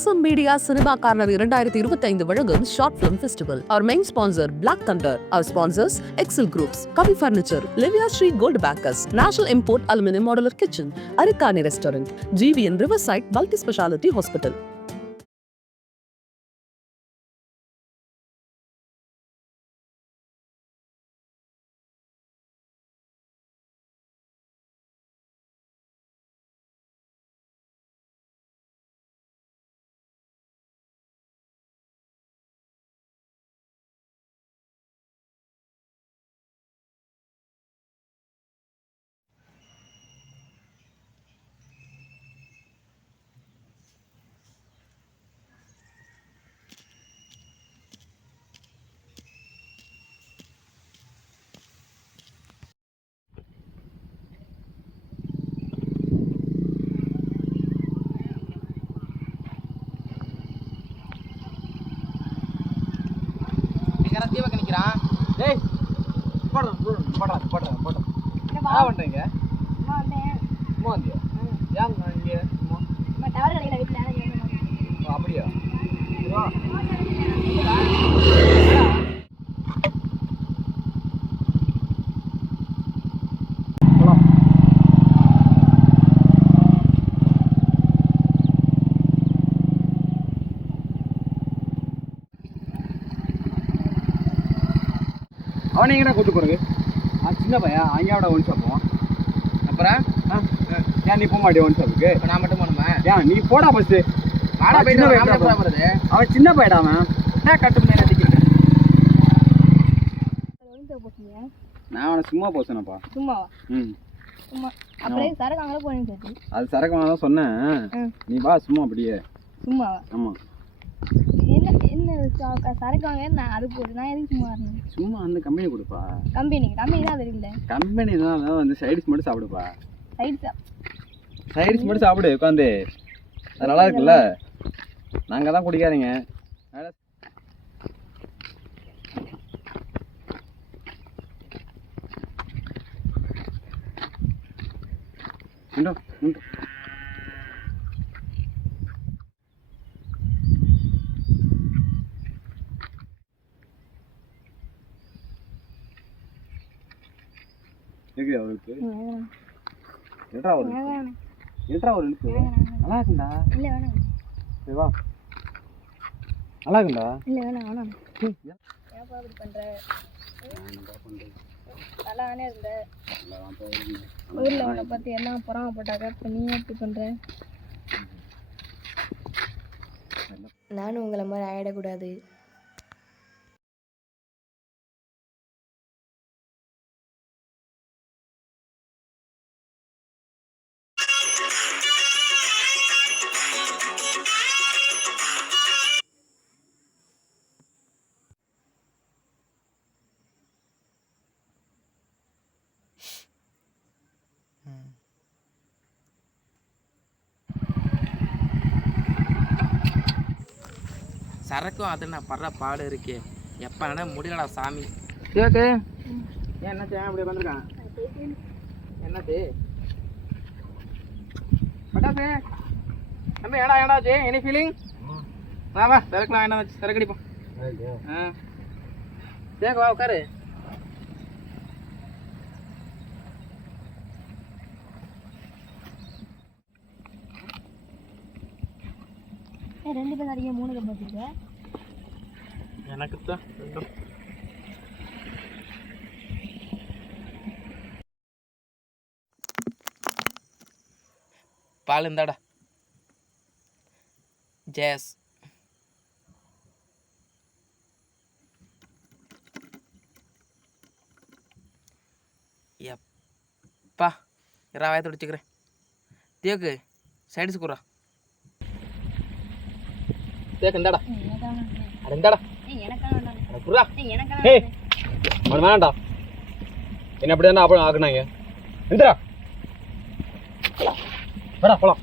Awesome Media Cinema Corner 2025 வழங்கும் Short Film Festival. Our main sponsor Black Thunder. Our sponsors Excel Groups, Kavi Furniture, Livia Street Gold Backers, National Import Aluminum Modular Kitchen, Arikani Restaurant, GVN Riverside Multi Speciality Hospital. Deepak நிற்கிறான். டேய் போடுறேன் என்ன பண்ணுறீங்க? சும்மா வந்தியா? ஏன் இங்கே அப்படியா? அவனை எங்கடா கூட்டு போறது? சின்ன பையன் அங்கேயோட ஒன் ஷாப் போவான். அப்புறம் ஏன் நீ போக மாட்டியா ஒன் ஷாப்புக்கு? இப்போ நான் மட்டும் போகணுமா? ஏன் நீ போடா பஸ்ஸு. போகிறது அவன் சின்ன பையடா. அவன் என்ன கட்டு பண்ணி நினைக்கிறேன். நான் அவனை சும்மா போசனப்பா. சும்மாவா? சும்மா அப்படியே சரக்கு அங்கே போனேன். அது சரக்கு வாங்க தான் சொன்னேன். நீ வா சும்மா அப்படியே. சும்மாவா? ஆமாம். என்ன சரக்கு வாங்க நான் அது போட்டு நான் எதுக்கு சும்மா இருந்தேன்? சும்மா அந்த கம்பெனி கொடுப்பா. கம்பெனி தான் அது இல்லை. கம்பெனி தான் வந்து சைடிஸ் மட்டும் சாப்பிடுப்பா. சைடிஸ் மட்டும் சாப்பிடு உட்காந்து. அது நல்லா இருக்குல்ல. நாங்கள் தான் குடிக்காதீங்க. அவருக்கு நல்லா இருக்குண்டா. சரி வா. நல்லா இருக்குண்டா. ஊர்ல பத்தி எல்லாம் பொறாமப்பட்டாக்க நீ எப்படி பண்ற? நானும் உங்களை மாதிரி ஆயிடக்கூடாது. சரக்கும் அது நான் படுற பாடு இருக்கே. எப்போ என்ன முடியலடா சாமி. கேக்கு ஏன் என்னாச்சு? ஏன் அப்படியே வந்துருக்கான்? என்னாச்சு? பட்டாசு தம்பி ஏடாச்சு? Any feeling? வா சரக்குலாம் என்ன வச்சு சரக்கு அடிப்போம். கேக்கு வா உட்காரு. ரெண்டு பேர் அதிகம் 3 கப் வச்சுருக்க. எனக்கு தான் ரெண்டும். பால் இருந்தாடா. ஜேஸ் எப்பா வாயை துடிச்சுக்கிறேன். தேக்கு சைடுஸ் கூறா. தேக்கு இந்தாடா. அட இந்தாடா. வேண்டாம்டா. என்ன அப்படி தானே அப்புறம் ஆக்குனாங்க. இந்தா போலாம்.